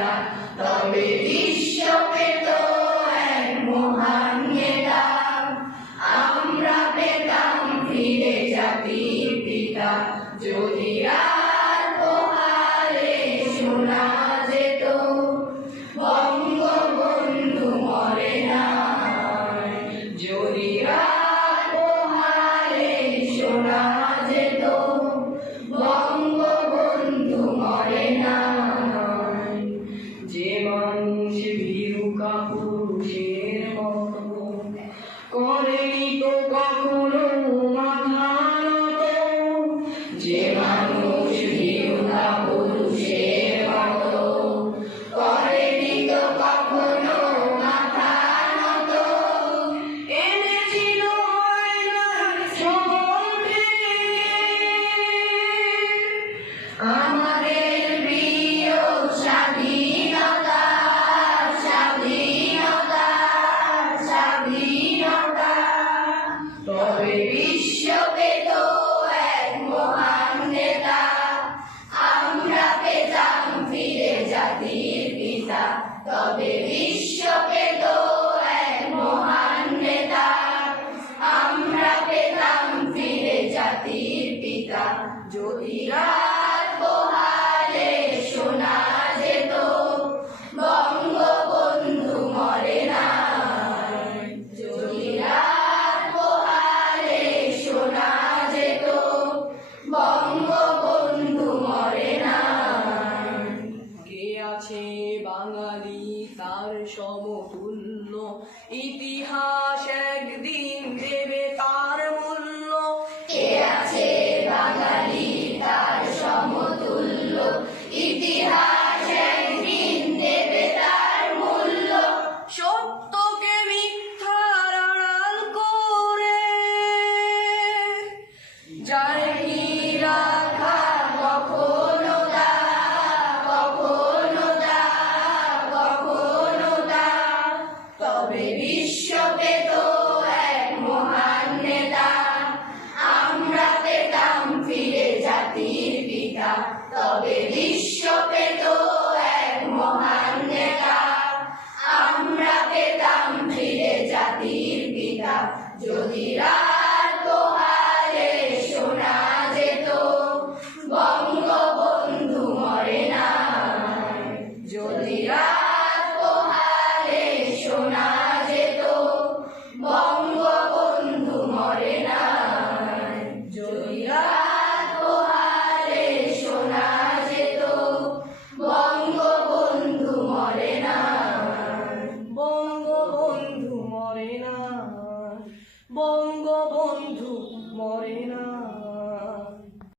পিতা, তবে বিশ্ব পেত এক মহান নেতা। আমরা পেতাম ফিরে জাতির পিতা, যদি রাত পোহালে শোনা যেত বঙ্গবন্ধু মরে নাই। যদি রাত পোহালে শোনা যেত বঙ্গবন্ধু মরে নাই। যে মানুষ ভীরু কাপুরুষের মতো করেনি তো কখনো মাথা নত, যে মানুষ ভীরু কাপুরুষের মতো করেনি তো কখনো মাথা নত, এনেছিল আমাদের প্রিয় স্বাধীনতা, স্বাধীনতা, স্বাধীনতা। তবে বিশ্ব পেত এক মহান নেতা, আমরা পেতাম ফিরে জাতির পিতা। তবে বিশ্ব পেত এক মহান নেতা, আমরা পেতাম ফিরে জাতির পিতা। যদি রাত পোহালে শোনা যেত বঙ্গবন্ধু মরে নাই। যদি রাত পোহালে শোনা যেত বঙ্গবন্ধু মরে নাই। কে আছে বাঙালি তার সমতুল্য, ইতিহাস একদিন দেবে তার